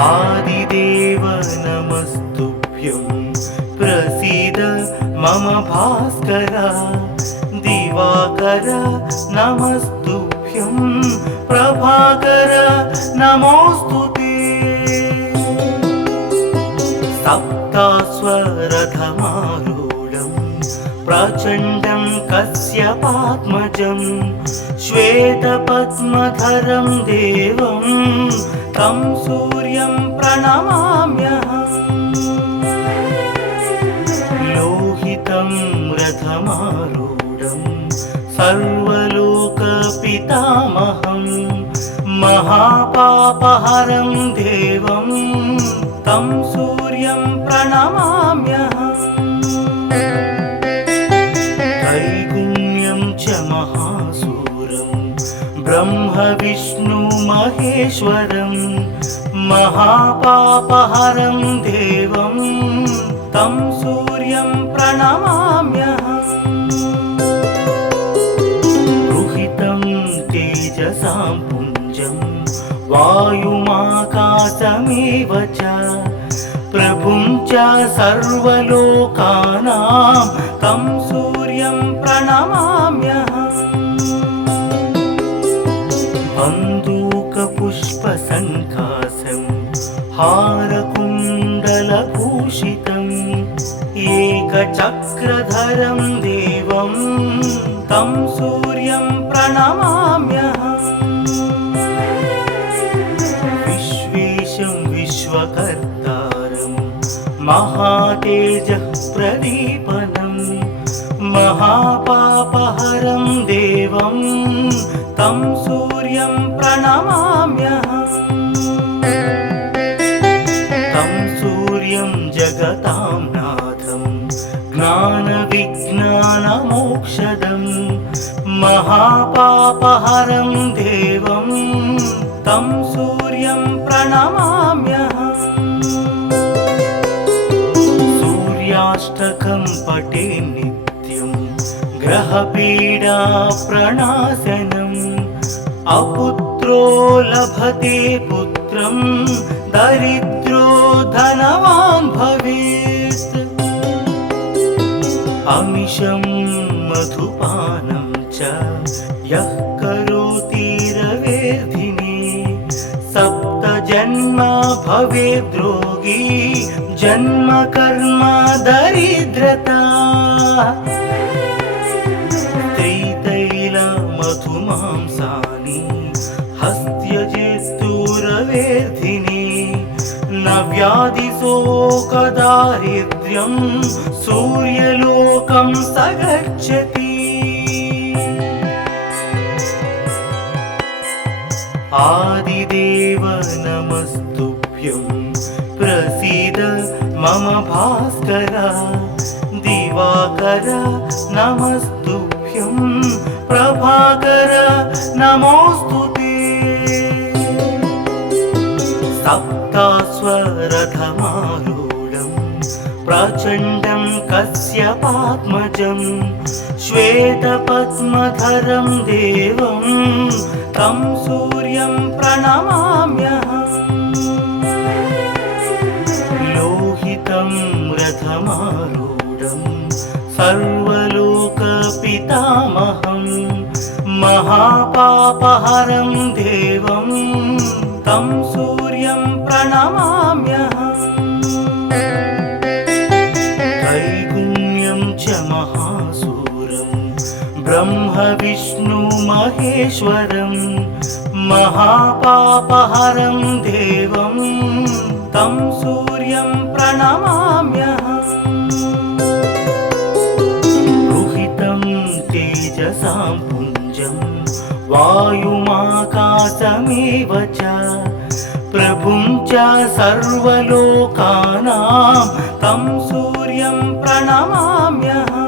आदिदेव नमस्तुभ्यं प्रसीद मम भास्कर दिवाकर नमस्तुभ्यं प्रभाकर नमोस्तुते सप्तास्वरथमारूढं प्रचण्डं कश्यपात्मजं श्वेतपद्मधरं देवं तं सूर्यं प्रणमाम्यहम् लोहितं रथमारूढं सर्वलोकपितामहं महापापहरं देवं तं सूर्यं प्रणमाम्यहम् त्रैगुण्यं च महासूरं ब्रह्म विष्णु महेश्वरं महापापहरं देवं तं सूर्यं प्रणमाम्यहम् रुहितं तेजसां पुञ्जं वायुमाकाशमेव च प्रभुं च सर्वलोकानां तं सूर्यं प्रणमाम्यहम् बन्दूकपुष्पसङ्कासं हारकुण्डलभूषितम् एकचक्रधरं देवं तं सूर्यं प्रणमाम्यहम् विश्वेशं विश्वकर्तारं महातेजः प्रदीपनं महापापहरं देवं तं सूर्यं प्रणमाम्यहम् तं सूर्यं जगतां नाथं ज्ञानविज्ञानमोक्षदं महापापहरं देवं तं सूर्यं प्रणमाम्यहम् सूर्याष्टकं पठे नित्यं ग्रहपीडाप्रणाशनम् अपुत्रो लभते पुत्रं दरिद्रो धनवान् भवेत् अमिषं मधुपानं च यः करोति रवेर्धिने सप्तजन्म भवेद्रोगी जन्म कर्म दरिद्रता त्रितैलमधुमांसानि हस्त्यजेस्तुरवेर्धिने न व्याधिशोकदारिद्र्यं सूर्यलोकं स गच्छति आदिदेव नमस्तुभ्यं प्रसीद मम भास्कर दिवाकर नमस्तुभ्यं प्रभाकर नमोस्तुते सप्तास्वरथमारूढं प्रचण्डं कश्यपात्मजं श्वेतपद्मधरं देवं तं सूर्यं प्रणमाम्यहम् लोहितं रथमारूढं सर्वलोकपितामहं महापापहरं देवं तं सूर्यं प्रणमाम्यहम् त्रैगुण्यं च महासूरं ब्रह्म विष्णु महेश्वरं महापापहरं देवं तं सूर्यं प्रणमाम्यहम् रुहितं तेजसां पुञ्जं वायुमाकाशमेव च प्रभुं च सर्वलोकानां तं सूर्यं प्रणमाम्यहम्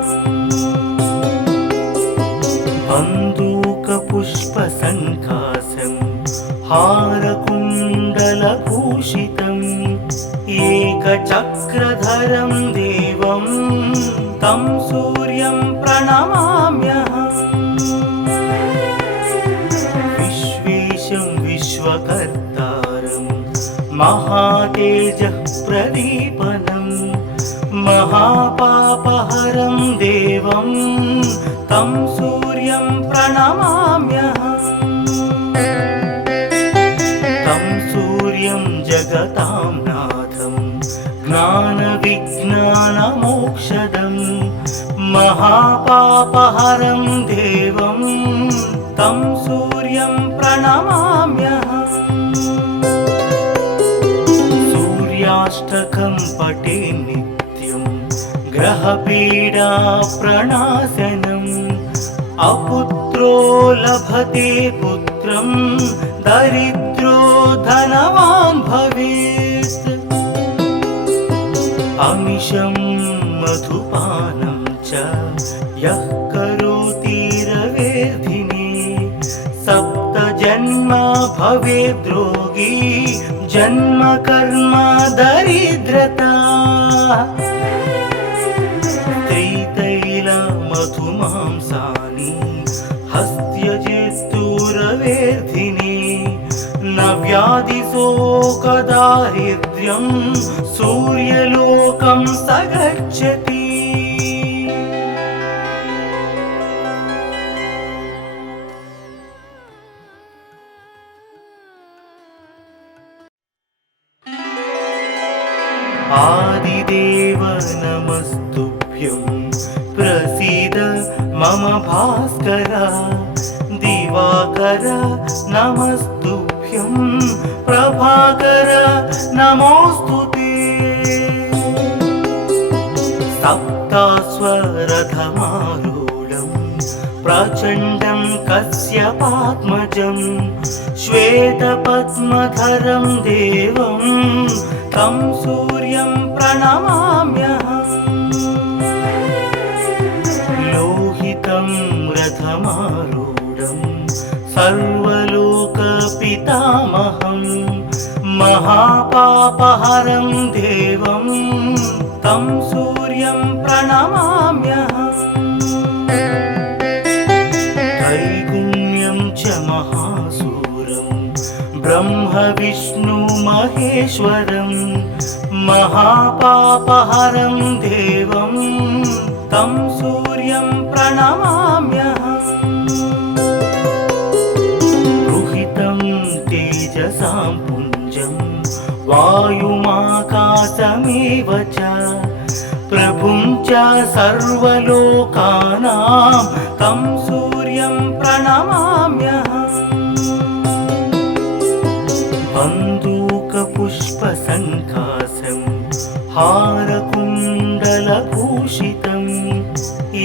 बन्दूकपुष्पसङ्कासं हारकुण्डलभूषितम् एकचक्रधरं देवं तं सूर्यं प्रणमाम्यहम् विश्वेशं विश्वकर्तारं महातेजः प्रदीपनं महापापहरं देवं तं सूर्यं प्रणमाम्यहम् तं सूर्यं जगतां नाथं ज्ञानविज्ञानमोक्षदं महापापहरं देवं तं सूर्यं प्रणमाम्यहम् सूर्याष्टकं पठे नित्यं ग्रहपीडा प्रणाशनम् अपुत्रो लभते पुत्रं दरिद्रो धनवान् भवेत् अमिषं मधुपानं च यः करोति रवेर्धिने सप्तजन्म भवेद्रोगी जन्म कर्म दरिद्रता त्रितैलमधुमांसानि हस्त्यजेस्तुरवेर्धिने न व्याधिशोकदारिद्र्यं सूर्यलोकं स गच्छति आदिदेव नमस्तुभ्यं प्रसीद मम भास्कर दिवाकर नमस्तुभ्यं प्रभाकर नमोस्तुते सप्तास्वरथमारूढं प्रचण्डं कश्यपात्मजं श्वेतपद्मधरं देवं तं सूर्यं प्रणमाम्यहम् लोहितं रथमारूढं सर्वलोकपितामहं महापापहरं देवं तं सूर्यं प्रणमाम्यहम् त्रैगुण्यं च महासूरं ब्रह्म विष्णु महेश्वरं महापापहरं देवं तं सूर्यं प्रणमाम्यहम् रुहितं तेजसां पुञ्जं वायुमाकाशमेव च प्रभुं च सर्वलोकानां तं सूर्यं प्रणमाम्यहम् बन्दूकपुष्पसङ्कासं हारकुण्डलभूषितम्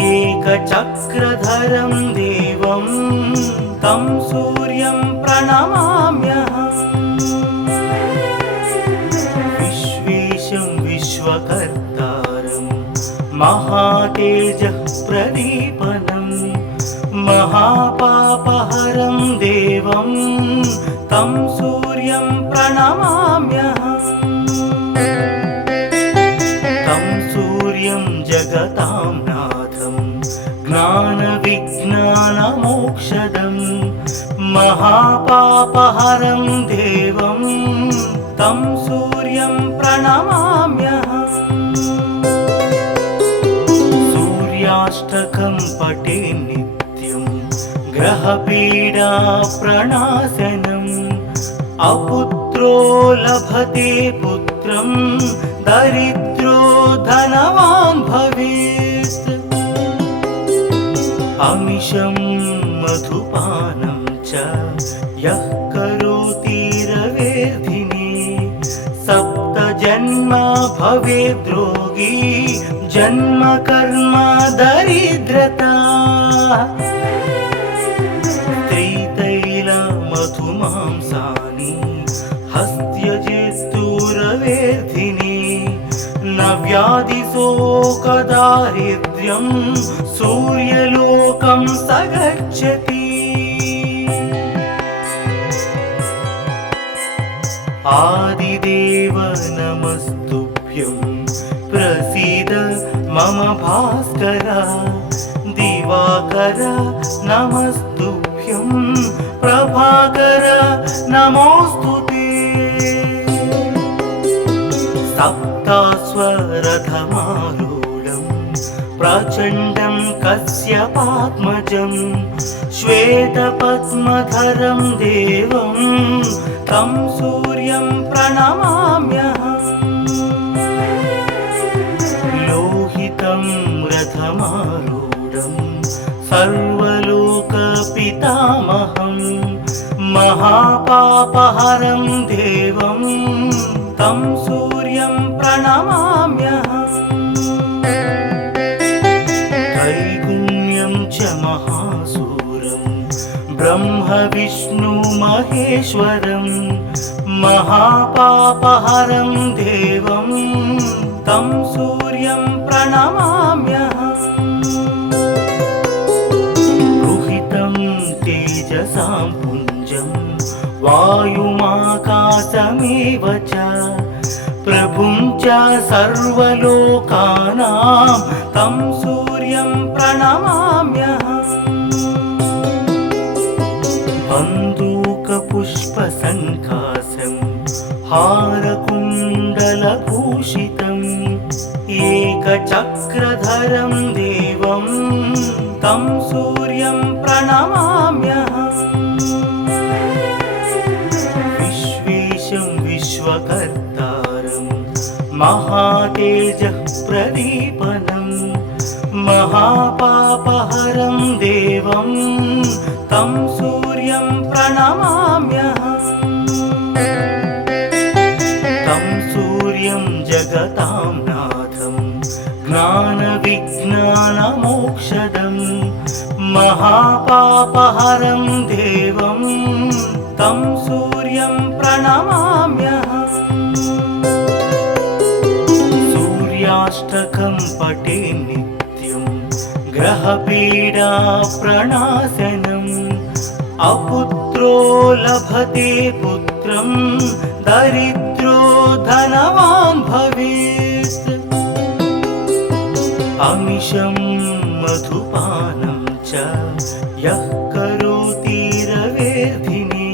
एकचक्रधरं देवं तं सूर्यं प्रणमाम्यहम् विश्वेशं विश्वकर्तारं महातेजः प्रदीपनं महापापहरं देवं तं सूर्यं प्रणमाम्यहम् तं सूर्यं जगतां नाथं ज्ञानविज्ञानमोक्षदं महापापहरं देवं तं सूर्यं प्रणमाम्यहम् सूर्याष्टकं पठे नित्यं ग्रहपीडा प्रणाशनम् अपुत्रो लभते पुत्रं दरिद्रो धनवान् भवेत् अमिषं मधुपानं च यः करोति रवेर्धिने सप्तजन्म भवेद्रोगी जन्म कर्म दरिद्रता त्रितैलमधुमांसानि हस्त्यजेस्तुरवेर्धिने न व्याधिशोकदारिद्र्यं सूर्यलोकं स गच्छति आदिदेव नमस्तुभ्यं प्रसीद मम भास्कर दिवाकर नमस्तुभ्यं प्रभाकर नमोस्तुते सप्तास्वरथमारूढं प्रचण्डं कश्यपात्मजं श्वेतपद्मधरं देवं तं सूर्यं प्रणमाम्यहम्। लोहितं रथमारूढं सर्वलोकपितामहं महापापहरं देवं तं सूर्यं प्रणमाम्यहम्। त्रैगुण्यं च महासूरं ब्रह्म विष्णु महेश्वरं महापापहरं देवं तं सूर्यं प्रणमाम्यहम्। रुहितं तेजसां पुञ्जं वायुमाकाशमेव च प्रभुं च सर्वलोकानां तं सूर्यं प्रणमाम्यहम्। बन्दूकपुष्पसङ्काशं हारकुण्डलभूषितम् एकचक्रधरं देवं तं सूर्यं प्रणमाम्यहम्। विश्वेशं विश्वकर्तारं महातेजः प्रदीपनं महापापहरं देवं तं सूर्यं प्रणमाम्यहम्। तं सूर्यं जगतां नाथं ज्ञानविज्ञानमोक्षदं महापापहरं देवं तं सूर्यं प्रणमाम्यहम्। सूर्याष्टकं पठे नित्यं ग्रहपीडा प्रणाशनम् अपुत्रो लभते पुत्रं दरिद्रो धनवान् भवेत्। अमिषं मधुपानं च यः करोति रवेर्धिने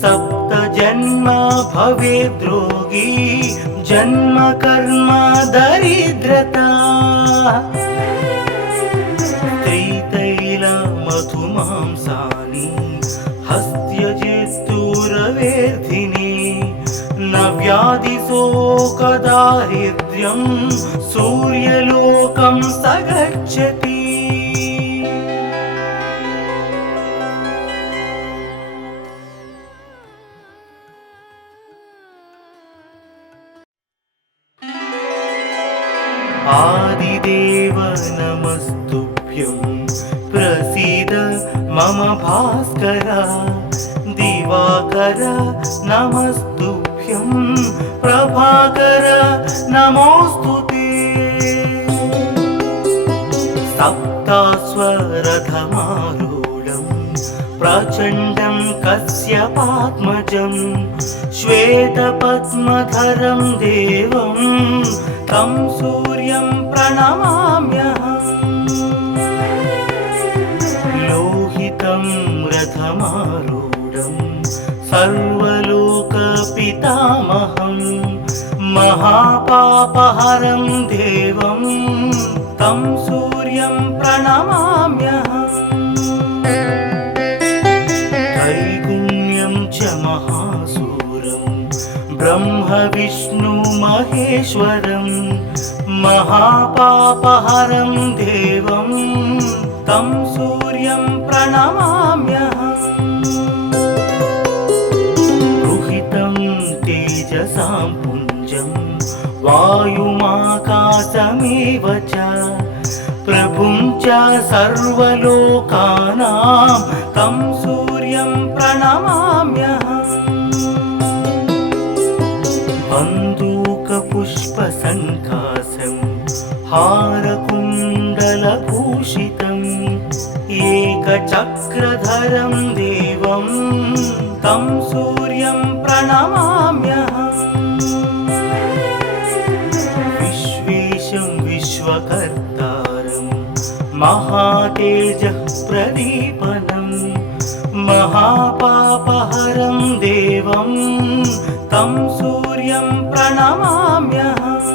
सप्तजन्म भवेद्रोगी जन्म कर्म दरिद्रता। त्रितैलमधुमांसानि हस्त्यजित्तुरवेर्धिने न व्याधिशोकदारिद्र्यं सूर्यलोकं स गच्छति। आदिदेव नमस्तुभ्यं प्रसीद मम भास्कर। दिवाकर नमस्तुभ्यं प्रभाकर नमोऽस्तुते। सप्तास्वरथमारूढं प्रचण्डं कश्यपात्मजं श्वेतपद्मधरं देवं तं सूर्यं प्रणमाम्यहम्। लोहितं रथमारूढं सर्वलोकपितामहं महापापहरं देवं तं सूर्यं प्रणमाम्यहम्। त्रैगुण्यं च महासूरं ब्रह्म विष्णु महेश्वरं महापापहरं देवं तं सूर्यं प्रणमाम्यहम्। रुहितं तेजसां पुञ्जं वायुमाकाशमेव च प्रभुं च सर्वलोकानां तं सूर्यं प्रणमाम्यहम्। बन्दूकपुष्पसङ्काशं हारकुण्डलभूषितम् एकचक्रधरं देवं तं सूर्यं प्रणमाम्यहम्। विश्वेशं विश्वकर्तारं महातेजः प्रदीपनं महापापहरं देवं तं सूर्यं प्रणमाम्यहम्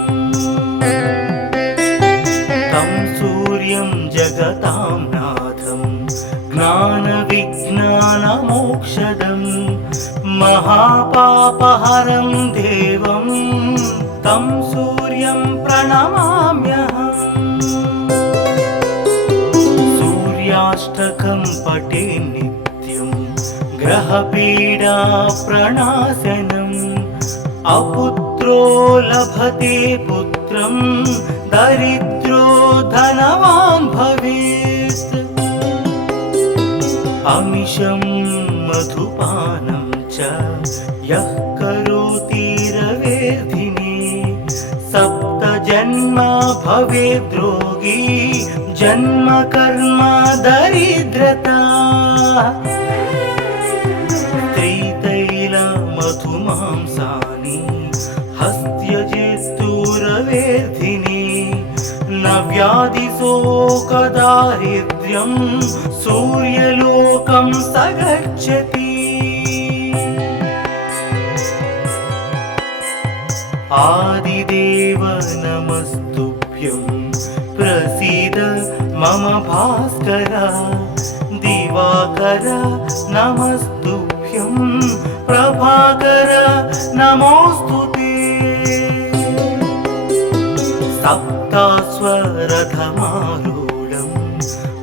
तं सूर्यं जगतां नाथं ज्ञानविज्ञानमोक्षदं महापापहरं देवं तं सूर्यं प्रणमाम्यहम् सूर्याष्टकं पठे नित्यं ग्रहपीडा प्रणाशनम् अपुत्रो लभते पुत्रं दरिद्रो धनवान् भवेत् अमिषं मधुपानं च यः करोति रवेर्धिने सप्तजन्म भवेद्रोगी जन्म कर्म दरिद्रता मधुमांसानि हस्त्यजेस्तुरवेर्धिने न व्याधिशोकदारिद्र्यं सूर्यलोकं स गच्छति आदिदेव नमस्तुभ्यं प्रसीद मम भास्कर दिवाकर नमस्तुभ्यं प्रभाकर नमोस्तुते सप्तास्वरथमारूढं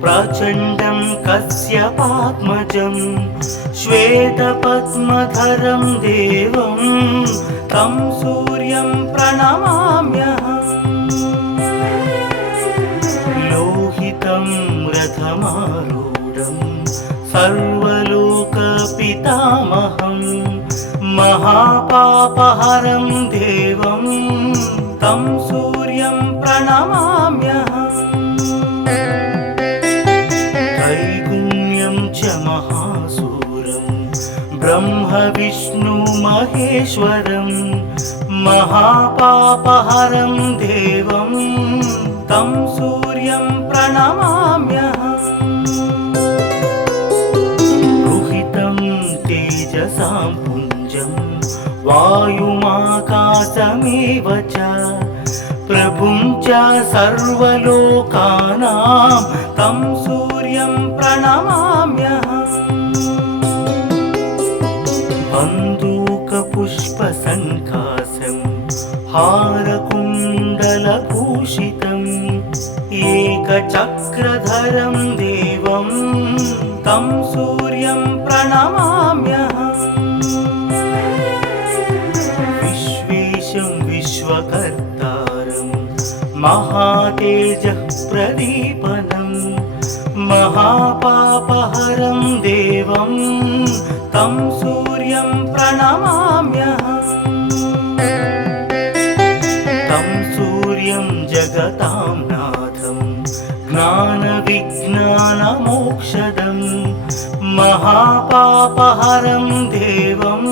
प्रचण्डं कश्यपात्मजं श्वेतपद्मधरं देवं तं सूर्यं प्रणमाम्यहम् लोहितं रथमारूढं सर्वलोकपितामहं महापापहरं देवं तं सूर्यं प्रणमाम्यहम् त्रैगुण्यं च महासूरं ब्रह्म विष्णु महेश्वरं महापापहरं देवं तं सूर्यं प्रणमाम्यहम् तेजसां पुञ्जं वायुमाकाशमेव च प्रभुं च सर्वलोकानां तं सूर्यं प्रणमाम्यहम् बन्दूकपुष्पसङ्काशं हारकुण्डलभूषितम् एकचक्रधरं देवं तं सूर्यं प्रणमाम्यहम् विश्वेशं विश्वकर्तारं महातेजः प्रदीपनं महापापहरं देवं तं सूर्यं प्रणमाम्यहम् तं सूर्यं जगतां नाथं ज्ञानविज्ञानमोक्षदं महापापहरं देवं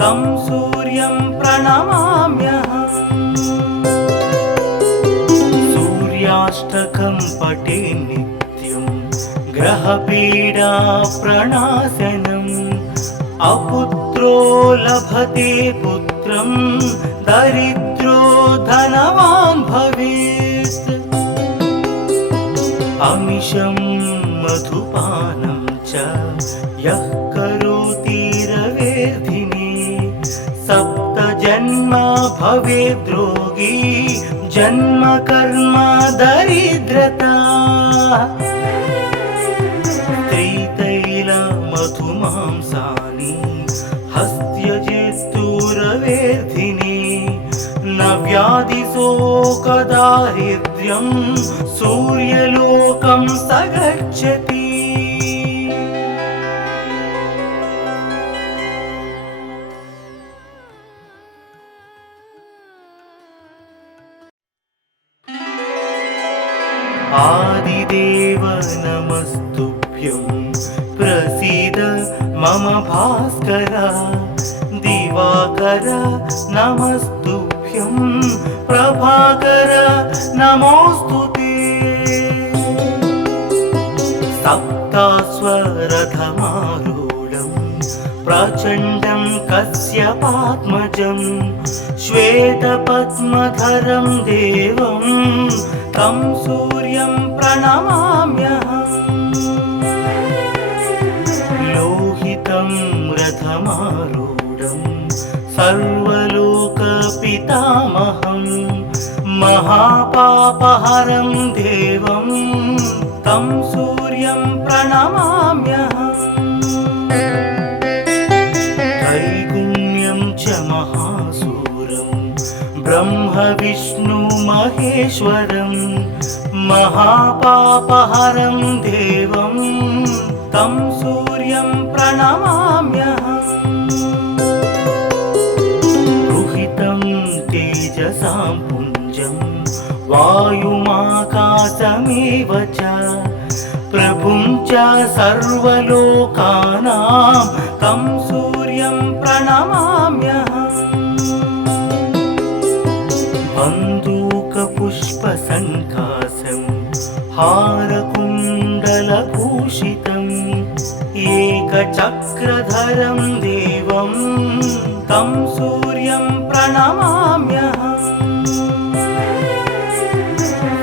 तं सूर्यं प्रणमाम्यहम् सूर्याष्टकं पठे नित्यं ग्रहपीडा प्रणाशनम् अपुत्रो लभते पुत्रं दरिद्रो धनवान् भवेत् अमिषं मधुपानं च यः करोति रवेर्धिने सप्तजन्म भवेद्रोगी जन्म कर्म दरिद्रता मधुमांसानि हस्त्यजेस्तुरवेर्धिने न व्याधिशोकदारिद्र्यं सूर्यलोकं स गच्छति आदिदेव नमस्तुभ्यं प्रसीद मम भास्कर दिवाकर नमस्तुभ्यं प्रभाकर नमोस्तुते सप्तास्वरथमारूढं प्रचण्डं कश्यपात्मजं श्वेतपद्मधरं देवं तं सूर्यं प्रणमाम्यहम्। लोहितं रथमारूढं सर्वलोकपितामहं महापापहरं देवं तं सूर्यं प्रणमाम्यहम्। त्रैगुण्यं च महासूरं ब्रह्म विष्णु महेश्वरं महापापहरं देवं तं सूर्यं प्रणमाम्यहम्। रुहितं तेजसां पुञ्जं वायुमाकाशमेव च प्रभुं च सर्वलोकानां तं सूर्यं प्रणमाम्यहम्। बन्दूकपुष्पसङ्कासं हारकुण्डलभूषितम् एकचक्रधरं देवं तं सूर्यं प्रणमाम्यहम्।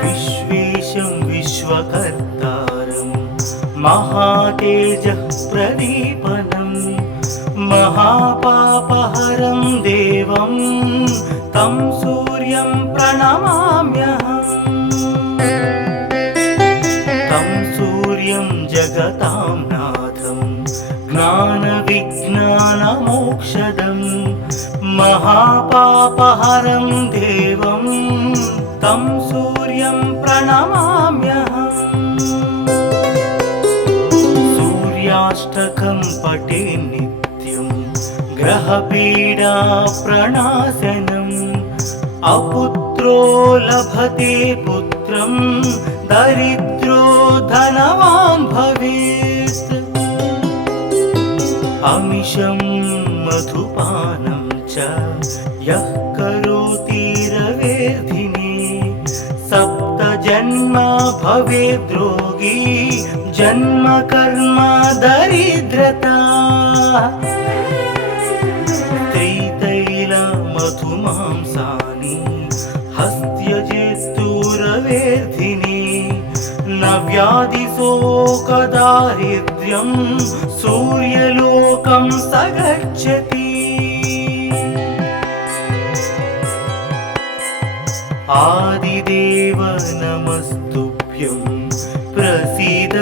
विश्वेशं विश्वकर्तारं महातेजः प्रदीपनं महापापहरं देवं तं सूर्यं प्रणमाम्यहम्। तं सूर्यं जगतां नाथं ज्ञानविज्ञानमोक्षदं महापापहरं देवं तं सूर्यं प्रणमाम्यहम्। सूर्याष्टकं पठे नित्यं ग्रहपीडा प्रणाशनम् अपुत्रो लभते पुत्रं दरिद्रो धनवान् भवेत्। अमिषं मधुपानं च यः करोति रवेर्धिने सप्तजन्म भवेद्रोगी जन्म कर्म दरिद्रता। त्रितैलमधुमांसानि हस्त्यजेस्तुरवेर्धिने न व्याधिशोकदारिद्र्यं सूर्यलोकं स गच्छति। आदिदेव नमस्तुभ्यं प्रसीद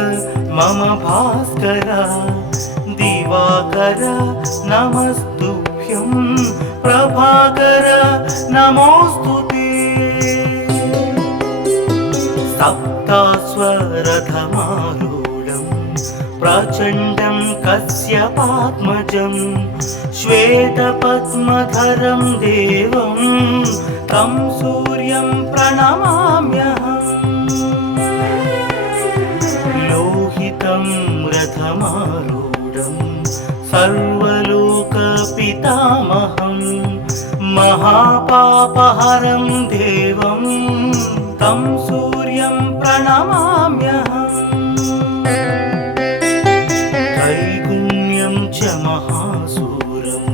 मम भास्कर। दिवाकर नमस्तुभ्यं प्रभाकर नमोऽस्तुते। सप्तास्वरथमारूढं प्रचण्डं कश्यपात्मजं श्वेतपद्मधरं देवं तं सूर्यं प्रणमाम्यहम्। लोहितं रथमारूढं सर्वलोकपितामहं महापापहरं देवं तं सूर्यं प्रणमाम्यहम्। त्रैगुण्यं च महासूरं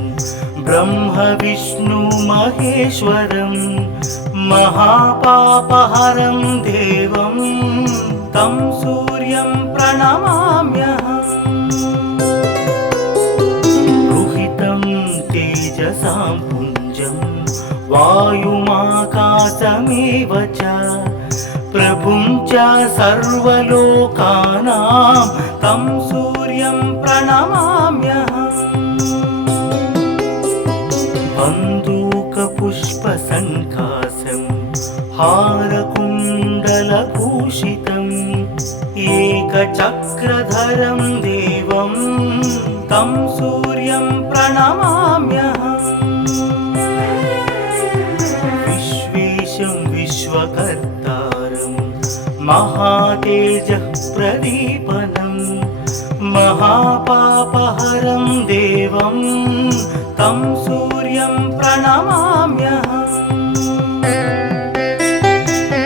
ब्रह्म विष्णु महेश्वरं महापापहरं देवं तं सूर्यं प्रणमाम्यहम्। रुहितं तेजसां पुञ्जं वायुमाकाशमेव च प्रभुं च सर्वलोकानां तं सूर्यं प्रणमाम्यहम्। बन्दूकपुष्पसङ्कासं हारकुण्डलभूषितम् एकचक्रधरं देवं तं सूर्यं प्रणमाम्यहम्। विश्वेशं विश्वकर्तारं महातेजः प्रदीपनं महापापहरं देवं तं सूर्यं प्रणमाम्यहम्।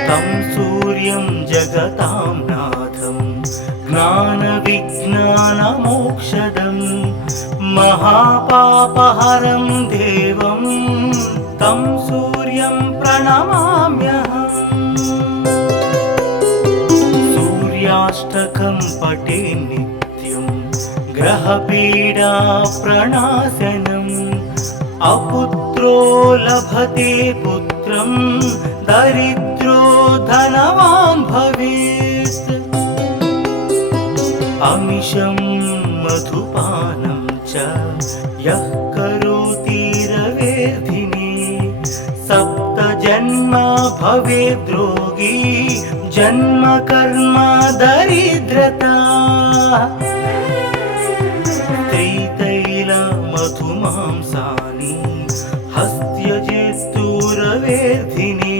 तं सूर्यं जगतां नाथं ज्ञानविज्ञानमोक्षदं ज्ञानविज्ञानमोक्षदं महापापहरं देवं तं सूर्यं प्रणमाम्यहम्। सूर्याष्टकं पठे नित्यं ग्रहपीडा प्रणाशनम्। अपुत्रो लभते पुत्रं दरिद्रो धनवान् भवेत्। अमिषं मधुपानं च यः करोति रवेर्धिने सप्तजन्म भवेद्रोगी जन्म कर्म दरिद्रता। त्रितैलमधुमांसानि हस्त्यजेस्तुरवेर्धिने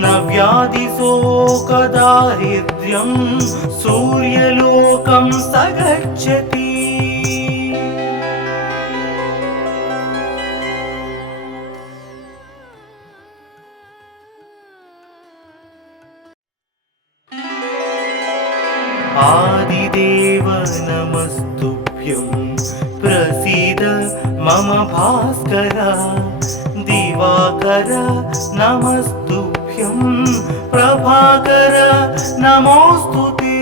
न व्याधिशोकदारिद्र्यं सूर्यलोकं स गच्छति। आदिदेव नमस्तुभ्यं प्रसीद मम भास्कर। दिवाकर नमस्तुभ्यं प्रभाकर नमोऽस्तुते।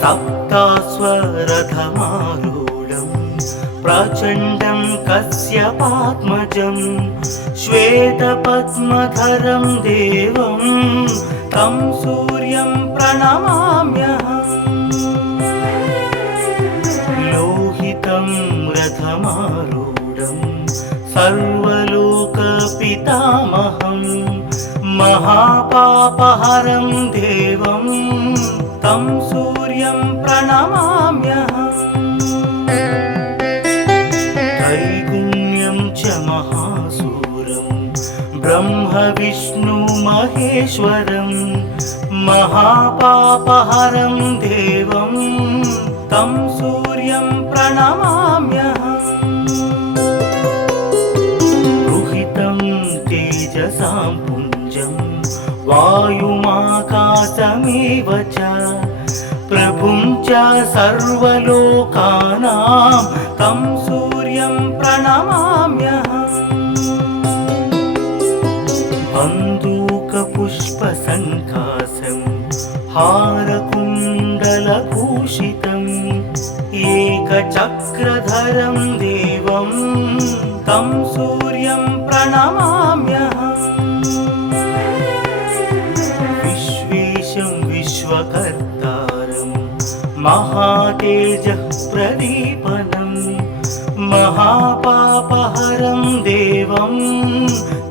सप्तास्वरथमारूढं प्रचण्डं कश्यपात्मजं श्वेतपद्मधरं देवं तं सूर्यं प्रणमाम्यहम्। लोहितं रथमारूढं सर्वलोकपितामहं महापापहरं देवं तं सूर्यं प्रणमाम्यहम्। त्रैगुण्यं च महासूरं ब्रह्म विष्णु महेश्वरं महापापहरं देवं तं सूर्यं प्रणमाम्यहम्। रुहितं तेजसां पुञ्जं वायुमाकाशमेव च प्रभुं च सर्वलोकानां तं सूर्यं प्रणमाम्यहम्। बन्दूकपुष्पसङ्कासं हारकुण्डलभूषितम् एकचक्रधरं देवं तं सूर्यं प्रणमाम्यहम्। विश्वेशं विश्वकर्तारं महातेजः प्रदीपनं महापापहरं देवं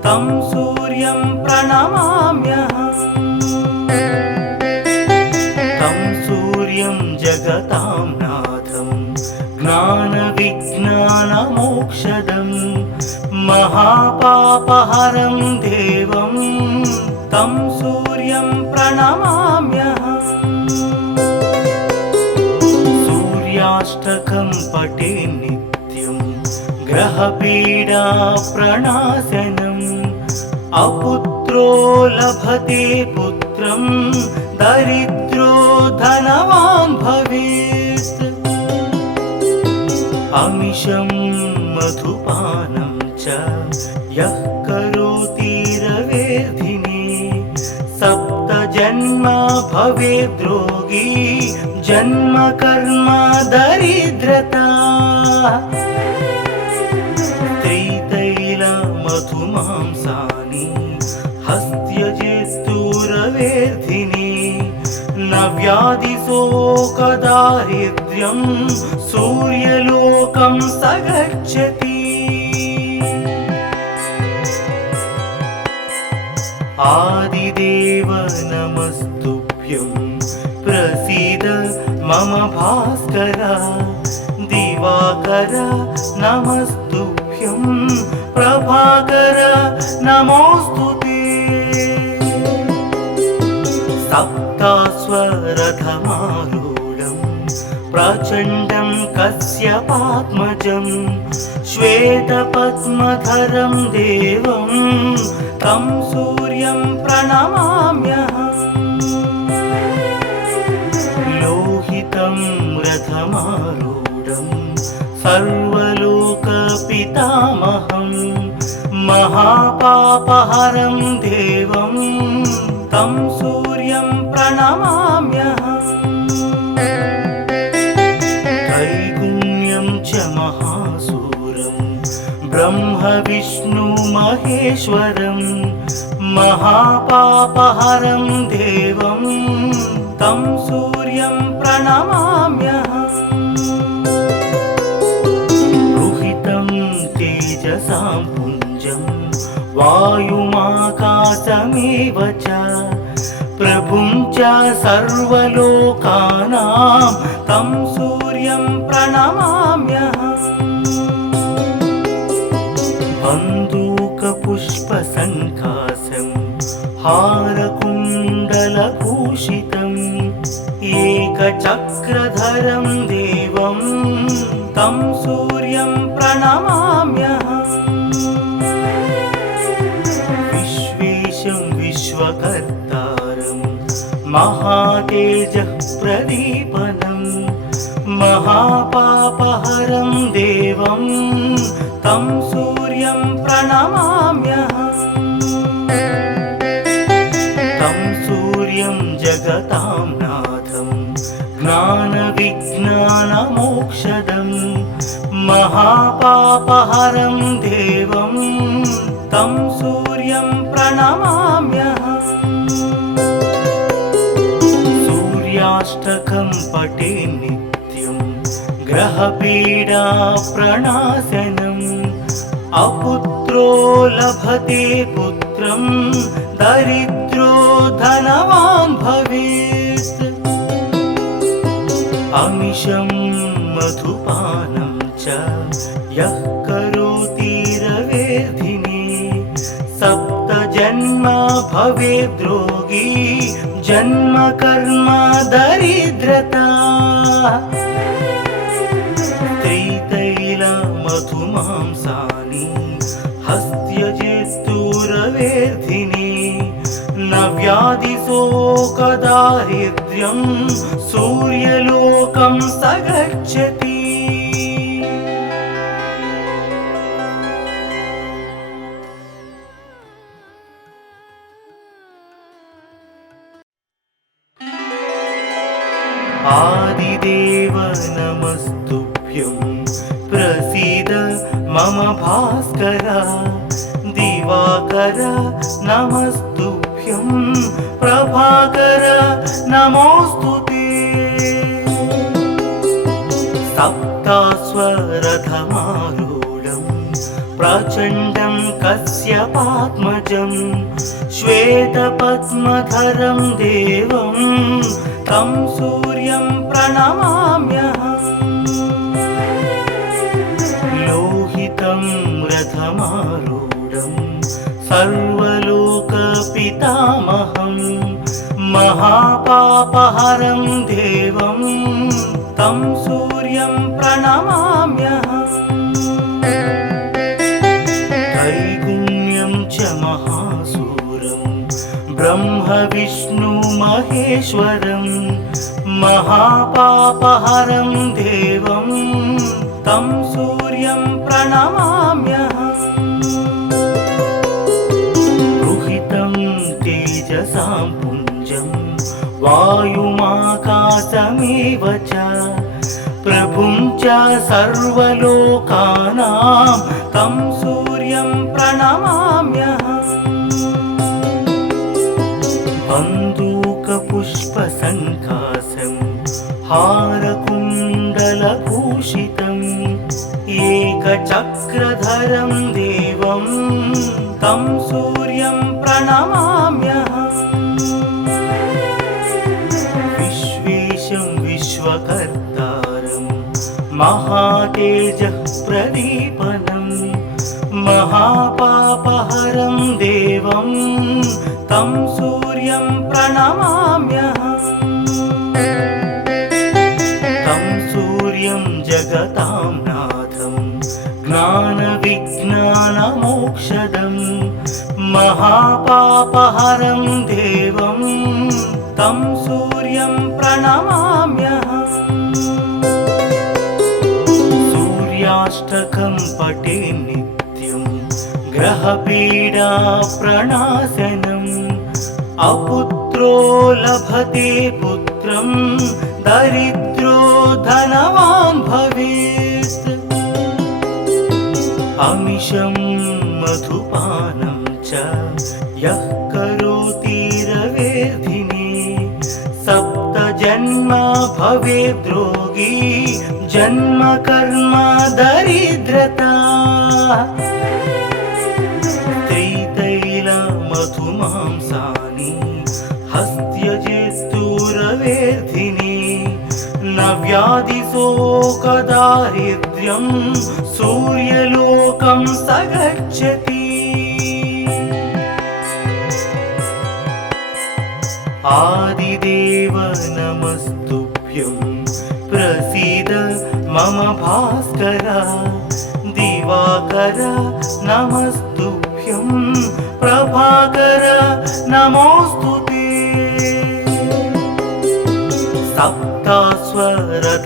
तं सूर्यं प्रणमाम्यहम्। तं सूर्यं जगतां नाथं ज्ञानविज्ञानमोक्षदं महापापहरं देवं तं सूर्यं प्रणमाम्यहम्। सूर्याष्टकं पठे नित्यं ग्रहपीडा प्रणाशनम्। अपुत्रो लभते पुत्रं दरिद्रो धनवान् भवेत्। अमिषं मधुपानं च यः करोति रवेर्धिने सप्तजन्म भवेद्रोगी जन्म कर्म दरिद्रता। त्रितैलमधुमांसानि हस्त्यजेस्तुरवेर्धिने न व्याधिशोकदारिद्र्यं सूर्यलोकं स गच्छति। आदिदेव नमस्तुभ्यं प्रसीद मम भास्कर। दिवाकर नमस्तुभ्यं प्रभाकर नमोऽस्तुते। सप्तास्वरथमारूढं प्रचण्डं कश्यपात्मजं श्वेतपद्मधरं देवं तं सूर्यं प्रणमाम्यहम्। सर्वलोकपितामहं महापापहरं देवं तं सूर्यं प्रणमाम्यहम् त्रैगुण्यं च महासूरं ब्रह्म विष्णु महेश्वरं महापापहरं देवं तं सूर्यं प्रणमाम्यहम् रुहितं तेजसां पुञ्जं वायुमाकाशमेव च प्रभुं च सर्वलोकानां तं सूर्यं प्रणमाम्यहम् बन्दूकपुष्पसङ्कासं हारकुण्डलभूषितम् एकचक्रधरं देवं तं सूर्यं प्रणमाम्यहम् विश्वेशं विश्वकर्तारं महातेजः प्रदीपनं महापापहरं देवं तं सूर्यं प्रणमाम्यहम् तं सूर्यं जगतां नाथं ज्ञानविज्ञानमोक्षदं महापापहरं देवं तं सूर्यं प्रणमाम्यहम् सूर्याष्टकं पठे नित्यं ग्रहपीडा प्रणाशनम् अपुत्रो लभते पुत्रं दरिद्रो धनवान् भवेत् अमिषं मधुपानं च यः करोति रवेर्धिने सप्तजन्म भवेद्रोगी जन्म कर्म दरिद्रता त्रितैलमधुमांसानि हस्त्यजित्तुरवेर्धिने न व्याधिशोकदारिद्र्यं सूर्यलोकं स गच्छति आदिदेव नमस्तुभ्यं प्रसीद मम भास्कर दिवाकर नमस्तुभ्यं प्रभाकर नमोस्तुते सप्तास्वरथमारूढं प्रचण्डं कश्यपात्मजं श्वेतपद्मधरं देवं तं सूर्यं प्रणमाम्यहम् लोहितं रथमारूढं सर्वलोकपितामहं महापापहरं देवं तं सूर्यं प्रणमाम्यहम् त्रैगुण्यं च महासूरं ब्रह्म विष्णु महेश्वरं महापापहरं देवं तं सूर्यं प्रणमाम्यहम् रुहितं तेजसां पुञ्जं वायुमाकाशमेव च प्रभुं च सर्वलोकानां तं सूर्यं प्रणमाम्यहम् बन्दूकपुष्पसङ्कासं हारकुण्डलभूषितम् एकचक्रधरं देवं तं सूर्यं प्रणमाम्यहम् विश्वेशं विश्वकर्तारं महातेजः प्रदीपनं महापापहरं देवं तं सूर्यं प्रणमाम्यहम् तं सूर्यं जगतां नाथं ज्ञानविज्ञानमोक्षदं महापापहरं देवं तं सूर्यं प्रणमाम्यहम् सूर्याष्टकं पठे नित्यं ग्रहपीडा प्रणाशनम् अपुत्रो लभते पुत्रं दरिद्रो धनवान् भवेत् अमिषं मधुपानं च यः करोति रवेर्धिने सप्तजन्म भवेद्रोगी जन्म कर्म दरिद्रता त्रितैलमधुमांसानि हस्त्यजेस्तुरवेर्धिने न व्याधिशोकदारिद्र्यं सूर्यलोकं स गच्छति आदिदेव नमस्तुभ्यं प्रसीद मम भास्कर दिवाकर नमस्तुभ्यं प्रभाकर नमोस्तुते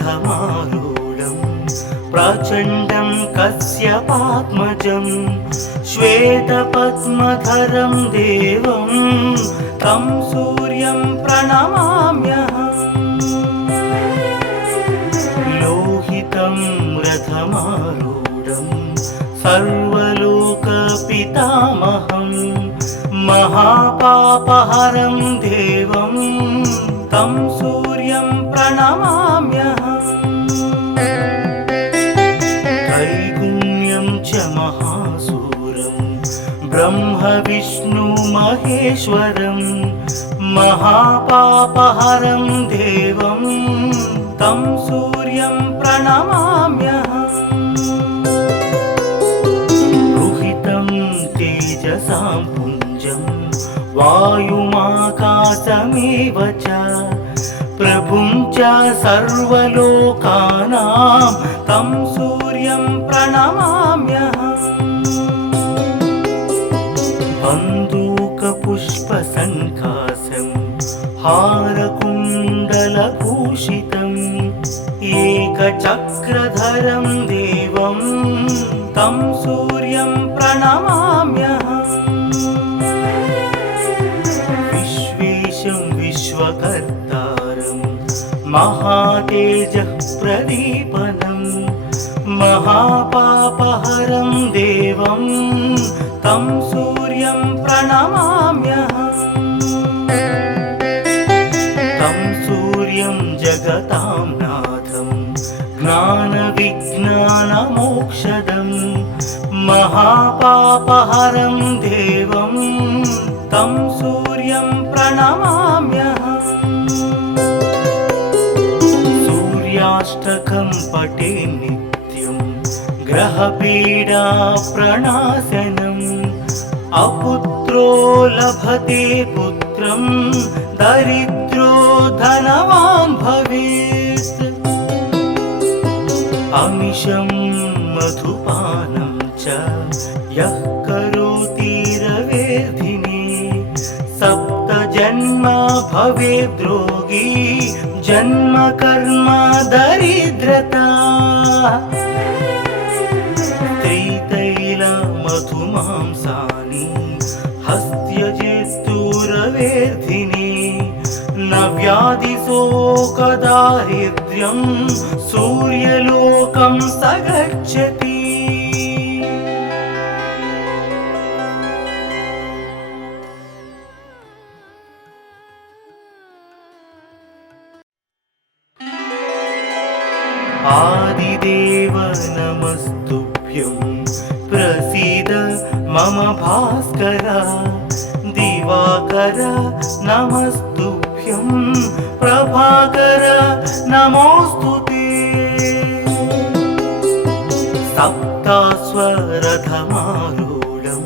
सप्तास्वरथमारूढं प्रचण्डं कश्यपात्मजं श्वेतपद्मधरं देवं तं सूर्यं प्रणमाम्यहम् लोहितं रथमारूढं सर्वलोकपितामहं महापापहरं देवं तं सूर्यं प्रणमाम्यहम् त्रैगुण्यं च महासूरं ब्रह्म विष्णु महेश्वरं महापापहरं देवं तं सूर्यं प्रणमाम्यहम् रुहितं तेजसां पुञ्जं वायुमाकाशमेव च प्रभुं च सर्वलोकानां तं सूर्यं प्रणमाम्यहम् बन्दूकपुष्पसङ्कासं हारकुण्डलभूषितम् एकचक्रधरं देवं तं सूर्यं प्रणमाम्यहम् विश्वेशं विश्वकर्तारं महातेजः प्रदीपनं महापापहरं देवं तं सूर्यं प्रणमाम्यहम् तं सूर्यं जगतां नाथं ज्ञानविज्ञानमोक्षदं महापापहरं देवं तं सूर्यं प्रणमाम्यहम् सूर्याष्टकं पठे नित्यं ग्रहपीडा प्रणाशनम् अपुत्रो लभते पुत्रं दरिद्रो धनवान् भवेत् अमिषं मधुपानं च यः करोति रवेर्धिने सप्तजन्म भवेद्रोगी जन्म कर्म दरिद्रता त्रितैलमधुमांसानि हस्त्यजेस्तुरवेर्धिने न व्याधिशोकदारिद्र्यं सूर्यलोकं स गच्छति आदिदेव नमस्तुभ्यं प्रसीद मम भास्कर दिवाकर नमस्तुभ्यं प्रभाकर नमोस्तुते सप्तास्वरथमारूढं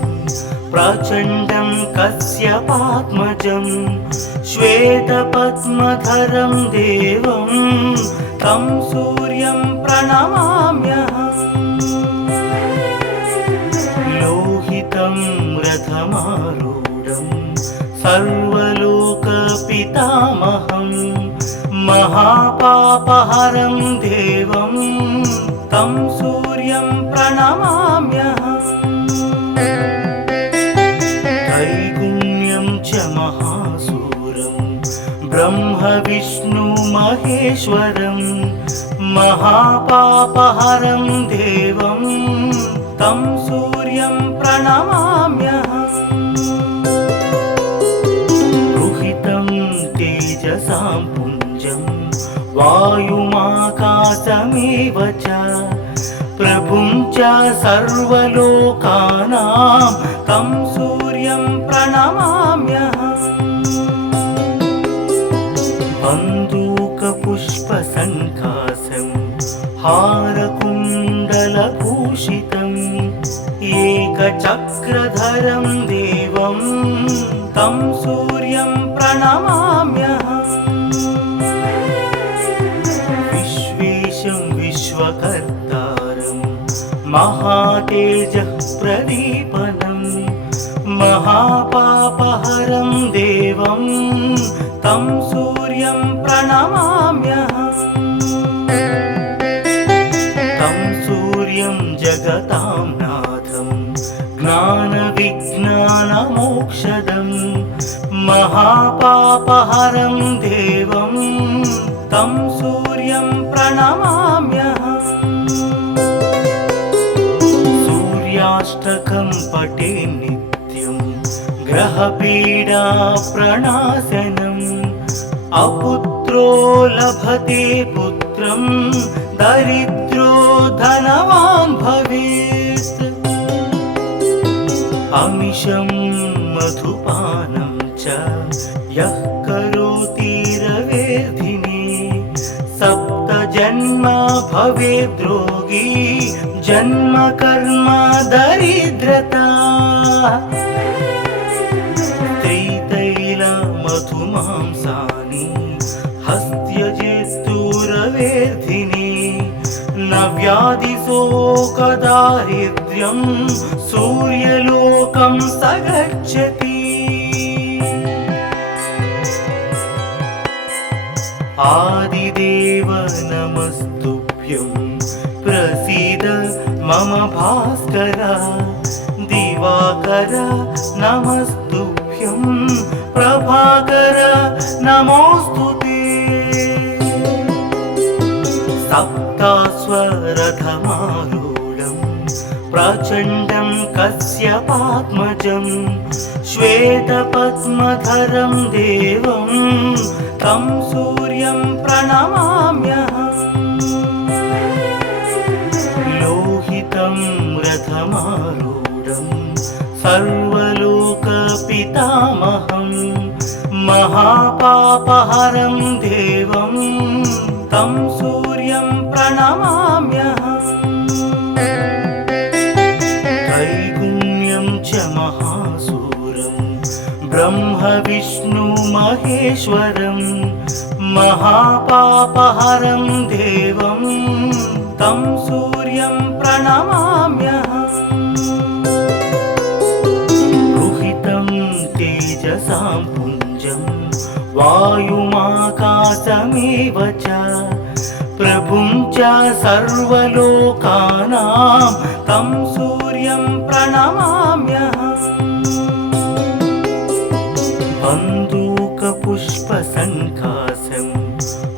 प्रचण्डं कश्यपात्मजं श्वेतपद्मधरं देवं तं सूर्यं प्रणमाम्यहम् लोहितं रथमारूढं सर्वलोकपितामहं महापापहरं देवं तं सूर्यं सूर्यं प्रणमाम्यहम् त्रैगुण्यं च महासूरं ब्रह्म विष्णु महेश्वरं महापापहरं देवं तं सूर्यं प्रणमाम्यहम् रुहितं तेजसां पुञ्जं वायुमाकाशमेव च प्रभुं च सर्वलोकानां तं सूर्यं प्रणमाम्यहम् बन्दूकपुष्पसङ्कासं हारकुण्डलभूषितम् एकचक्रधरं देवं तं सूर्यं प्रणमाम्यहम् विश्वेशं विश्वकर्तारं महातेजः प्रदीपनं महापापहरं देवं तं सूर्यं प्रणमाम्यहम् तं सूर्यं जगतां नाथं ज्ञानविज्ञानमोक्षदं महापापहरं देवं तं सूर्यं प्रणमाम्यहम् सूर्याष्टकं पठे नित्यं ग्रहपीडा प्रणाशनम् अपुत्रो लभते पुत्रं दरिद्रो धनवान् भवेत् अमिषं मधुपानं च यः करोति रवेर्धिने सप्तजन्म भवेद्रोगी जन्म कर्म दरिद्रता त्रितैलमधुमांसानि हस्त्यजेस्तुरवेर्धिने न व्याधिशोकदारिद्र्यं सूर्यलोकं स गच्छति आदिदेव नमस्तुभ्यं प्रसीद मम भास्कर दिवाकर नमस्तुभ्यं प्रभाकर नमोस्तुते सप्तास्वरथमारूढं प्रचण्डं कश्यपात्मजं श्वेतपद्मधरं देवं तं सूर्यं प्रणमाम्यहम् लोहितं रथमारूढं सर्वलोकपितामहं महापापहरं देवं तं सूर्यं प्रणमाम्यहम् त्रैगुण्यं च महासूरं ब्रह्म विष्णु महेश्वरं महापापहरं देवं तं सूर्यं प्रणमाम्यहम् रुहितं तेजसां पुञ्जं वायुमाकाशमेव च प्रभुं च सर्वलोकानां तं सूर्यं प्रणमाम्यहम् बन्दूकपुष्पसङ्कासं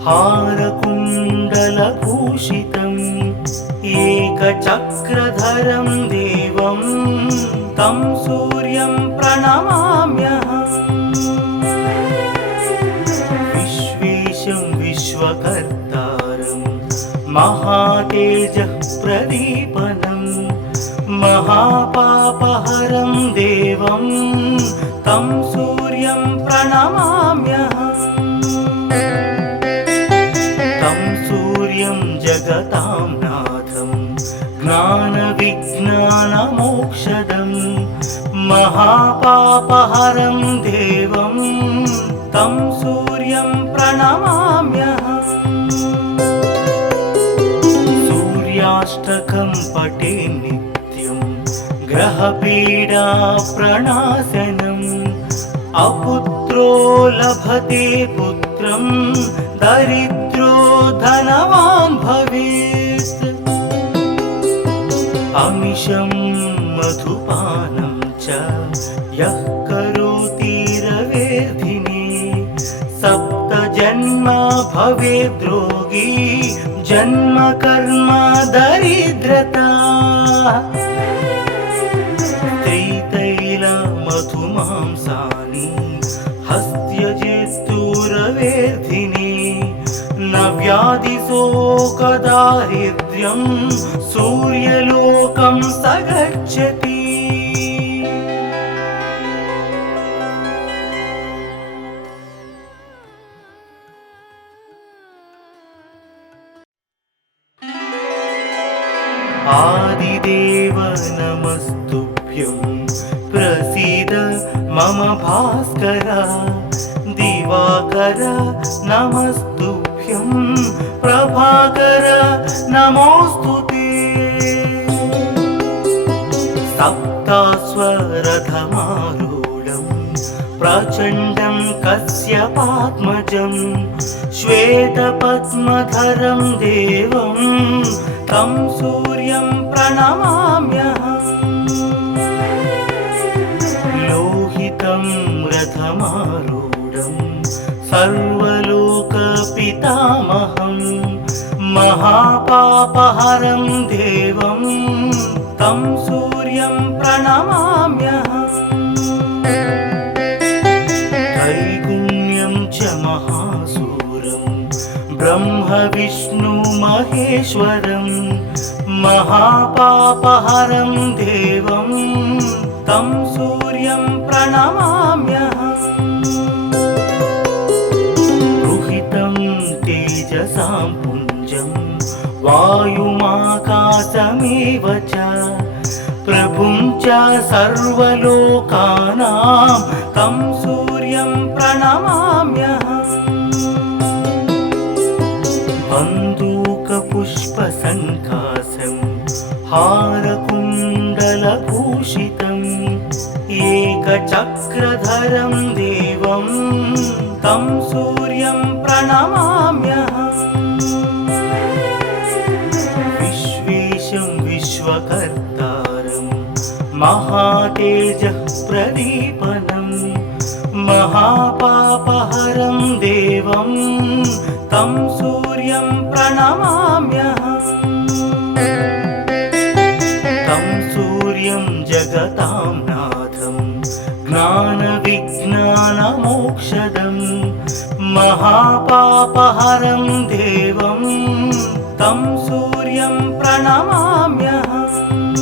हारकुण्डलभूषितम् एकचक्रधरं देवं तं सूर्यं प्रणमाम्यहम् विश्वेशं विश्वकर्तारं महातेजः प्रदीपनं महापापहरं देवं तं सूर्यं प्रणमाम्यहम् तं सूर्यं जगतां नाथं ज्ञानविज्ञानमोक्षदं महापापहरं देवं तं सूर्यं प्रणमाम्यहम् सूर्याष्टकं पठे नित्यं ग्रहपीडा प्रणाशनम् अपुत्रो लभते पुत्रं दरिद्रो धनवान् भवेत् अमिषं मधुपानं च यः करोति रवेर्धिने सप्तजन्म भवेद्रोगी जन्म कर्म दरिद्रता मधुमांसानि हस्त्यजेत्तुरवेर्धिने न व्याधिशोकदारिद्र्यं सूर्यलोकं स गच्छति। आदिदेव नमस्तुभ्यं प्रसीद मम भास्कर दिवाकर नमस्तुभ्यं प्रभाकर नमोस्तुते। सप्तास्वरथमारूढं प्रचण्डं कश्यपात्मजं श्वेतपद्मधरं देवं तं सूर्यं प्रणमाम्यहम्। लोहितं रथमारूढं सर्वलोकपितामहं महापापहरं देवं तं सूर्यं प्रणमाम्यहम्। त्रैगुण्यं च महासूरं ब्रह्म विष्णु महेश्वरं महापापहरं देवं तं सूर्यं प्रणमाम्यहम्। रुहितं तेजसां पुञ्जं वायुमाकाशमेव च प्रभुं च सर्वलोकानां तं सूर्यं प्रणमाम्यहम्। बन्दूकपुष्पसङ्कासं हारकुण्डलभूषितम् एकचक्रधरं देवं तं सूर्यं प्रणमाम्यहम्। विश्वेशं विश्वकर्तारं महातेजः प्रदीपनं महापापहरं देवं तं सूर्यं प्रणमाम्यहम्। तं सूर्यं जगतां नाथं ज्ञानविज्ञानमोक्षदं महापापहरं देवं तं सूर्यं प्रणमाम्यहम्।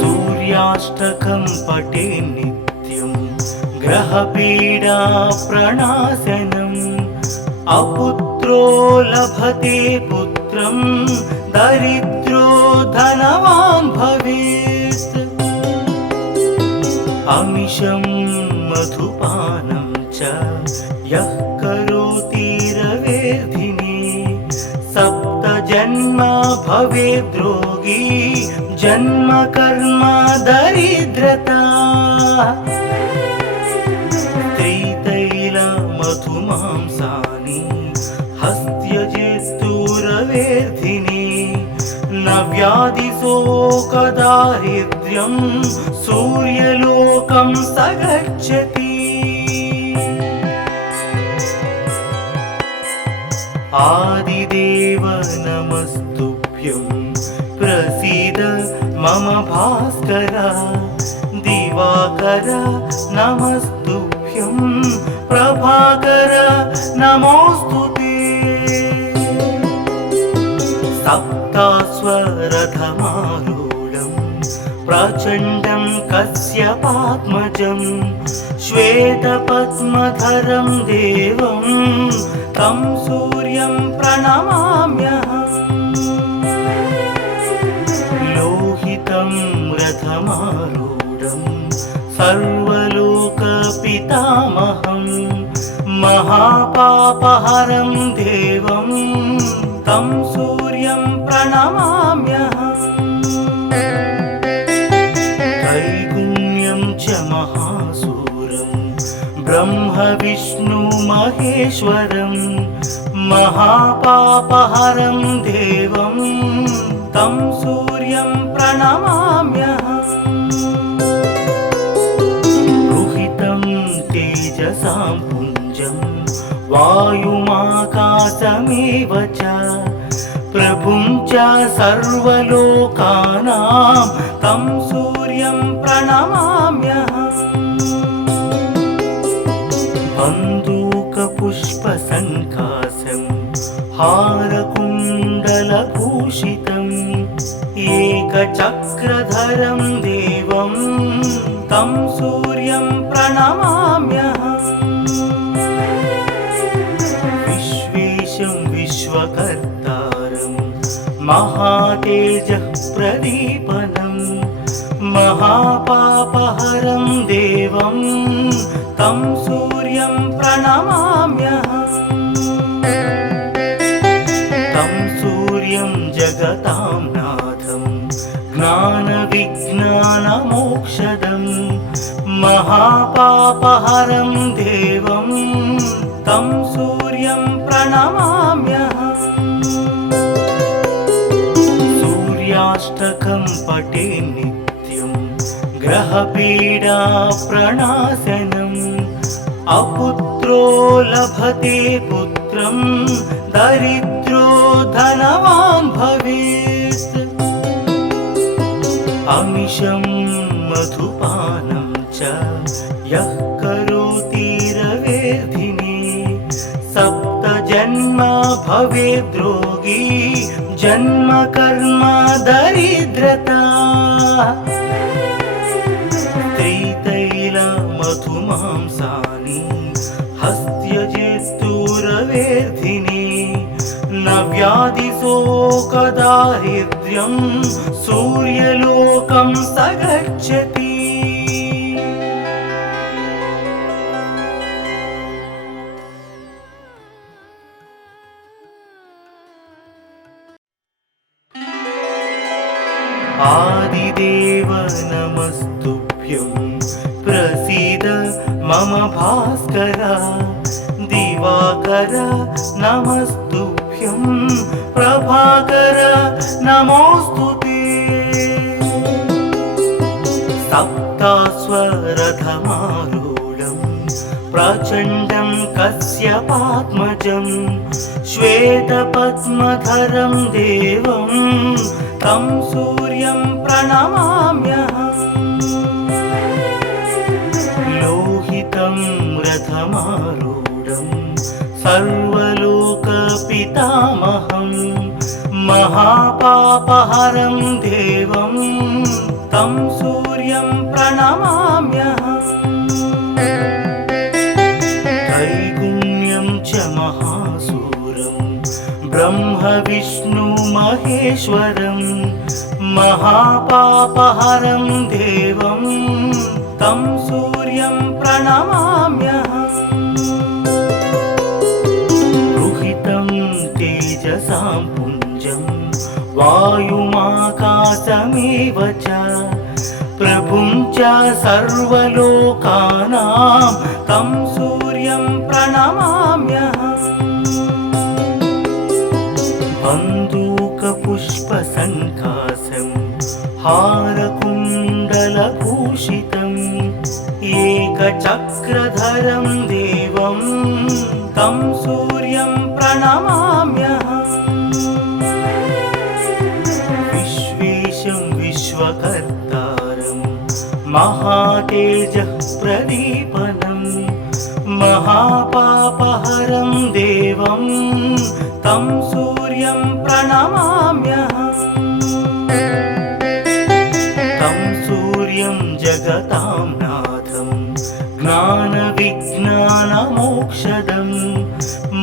सूर्याष्टकं पठे नित्यं ग्रहपीडा प्रणाशनम् अपुत्रो लभते पुत्रं दरिद्रो धनवान् भवेत्। अमिषं मधुपानं च यः करोति रवेर्धिने सप्तजन्म भवेद्रोगी जन्म कर्म दरिद्रता। मधुमांसानि हस्त्यजेत्तुरवेर्धिने न व्याधिशोकदारिद्र्यं सूर्यलोकं स गच्छति। आदिदेव नमस्तुभ्यं प्रसीद मम भास्कर दिवाकर नमस्तुभ्यं प्रभाकर नमोस्तुते। सप्तास्वरथमारूढं प्रचण्डं कश्यपात्मजं श्वेतपद्मधरं देवं तं सूर्यं प्रणमाम्यहम्। लोहितं रथमारूढं सर्वलोकपितामहं महापापहरं देवं तं सूर्यं प्रणमाम्यहम्। त्रैगुण्यं च महासूरं ब्रह्म विष्णु महेश्वरं महापापहरं देवं तं सूर्यं प्रणमाम्यहम् रुहितं तेजसां पुञ्जं वायुमाकाशमेव च प्रभुं च सर्वलोकानां तं सूर्यं प्रणमाम्यहम् बन्दूकपुष्पसङ्काशं हारकुण्डलभूषितम् एकचक्रधरं देवं तं सूर्यं प्रणमाम्यहम् विश्वेशं विश्वकर्तारं महातेजः प्रदीपनं महापापहरं देवं तं सूर्यं प्रणमाम्यहम् तं सूर्यं जगतां नाथं ज्ञानविज्ञानमोक्षदं महापापहरं देवं तं सूर्यं प्रणमाम्यहम् सूर्याष्टकं पठे नित्यं ग्रहपीडा प्रणाशनम् अपुत्रो लभते पुत्रं दरिद्रो धनवान् भवेत् अमिषं मधुपानं च यः करोति रवेर्धिने सप्तजन्म भवेद्रोगी जन्म कर्म दरिद्रता त्रितैलमधुमांसानि हस्त्यजेस्तुरवेर्धिने न व्याधिशोकदारिद्र्यं सूर्यलोकं स गच्छति आदिदेव नमस्तुभ्यं प्रसीद मम भास्कर दिवाकर नमस्तुभ्यं प्रभाकर नमोस्तुते सप्तास्वरथमारूढं प्रचण्डं कश्यपात्मजं श्वेतपद्मधरं देवं तं सूर्यं प्रणमाम्यहम् लोहितं रथमारूढं सर्वलोकपितामहं महापापहरं देवं तं सूर्यं प्रणमाम्यहम् त्रैगुण्यं च महासूरं ब्रह्म विष्णु महेश्वरं महापापहरं देवं तं सूर्यं प्रणमाम्यहम् रुहितं तेजसां पुञ्जं वायुमाकाशमेव च प्रभुं च सर्वलोकानां तं सूर्यं प्रणमाम्यहम् बन्दूकपुष्पसङ्काशं हारकुण्डलभूषितम् एकचक्रधरं देवं तं सूर्यं प्रणमाम्यहम् विश्वेशं विश्वकर्तारं महातेजः प्रदीपनं महापापहरं देवं तं सूर्यं प्रणमाम्यहम् तं सूर्यं जगतां नाथं ज्ञानविज्ञानमोक्षदं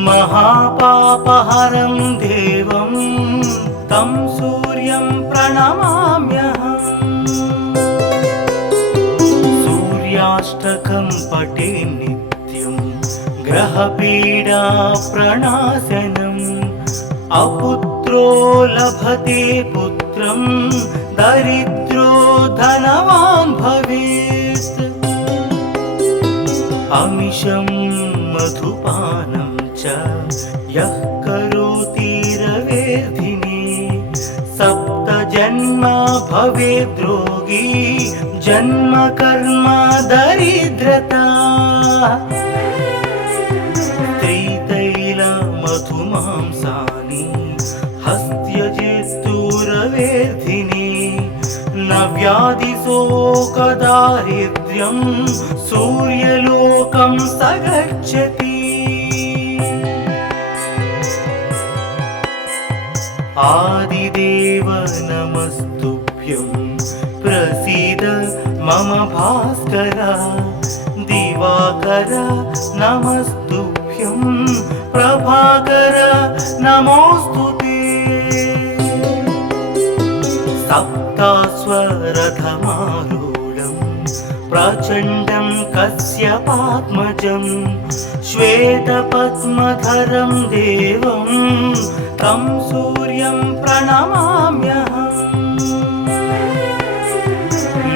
महापापहरं देवं तं सूर्यं प्रणमाम्यहम् सूर्याष्टकं पठे नित्यं ग्रहपीडा प्रणाशनम् अपुत्रो लभते पुत्रं दरिद्रो धनवान् भवेत् अमिषं मधुपानं च यः करोति रवेर्धिने सप्त जन्म भवेद्रोगी जन्म कर्म दरिद्रता त्रितैल मधुमांसानि हस्त्यजित्तुरवेर्धिनि न व्याधिशोकदारिद्र्यं सूर्यलोकं स गच्छति आदिदेव नमस्तुभ्यं प्रसीद मम भास्कर दिवाकर नमस्तुभ्यं प्रभाकर नमोस्तुते सप्तास्वरथमारूढं प्रचण्डं कश्यपात्मजं श्वेतपद्मधरं देवं तं सूर्यं प्रणमाम्यहम्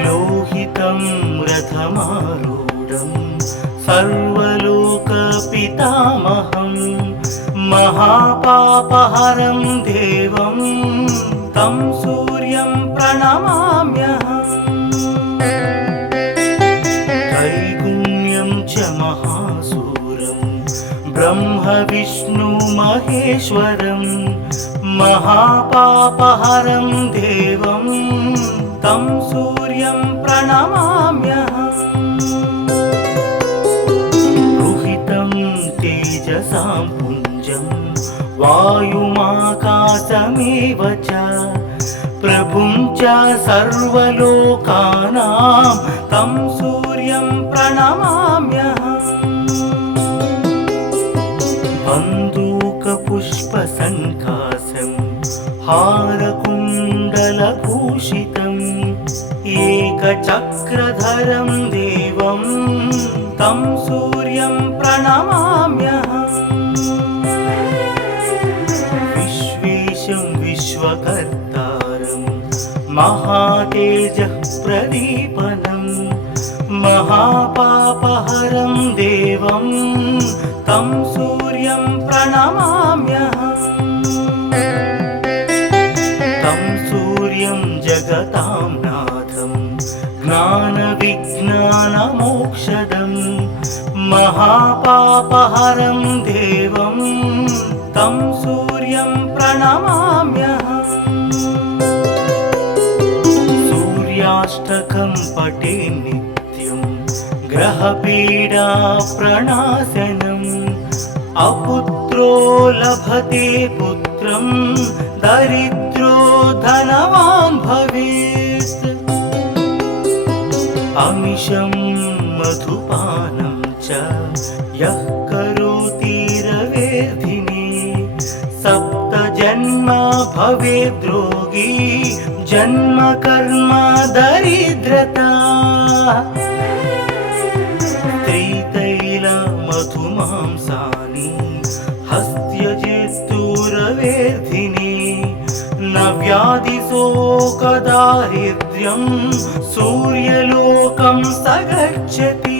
लोहितं रथमारूढं सर्वलोकपितामहं महापापहरं देवं तं सूर्यं प्रणमाम्यहम् त्रैगुण्यं च महासूरं ब्रह्म विष्णु महेश्वरं महापापहरं देवं तं सूर्यं प्रणमाम्यहम् रुहितं तेजसां पुञ्जं वायुमाकाशमेव च प्रभुं च सर्वलोकानां तं सूर्यं प्रणमाम्यहम् बन्दूकपुष्पसङ्कासं हारकुण्डलभूषितम् एकचक्रधरं देवं तं सूर्यं प्रणमाम्यहम् विश्वेशं विश्वकर्तारं महातेजः प्रदीपनं महापापहरं देवं तं सूर्यं प्रणमाम्यहम् तं सूर्यं जगतां नाथं ज्ञानविज्ञानमोक्षदं महापापहरं देवं तं सूर्यं प्रणमाम्यहम् सूर्याष्टकं पठे नित्यं ग्रहपीडा प्रणाशनम् अपुत्रो लभते पुत्रं दरिद्रो धनवान् भवेत् अमिषं मधुपानं च यः करोति रवेर्धिनि सप्तजन्म भवेद्रोगी जन्म कर्म दरिद्रता त्रितैल मधुमांसानि हस्त्यजित्तुरवेर्धिनि न व्याधिशोकदारिद्र्यं सूर्यलोकं स गच्छति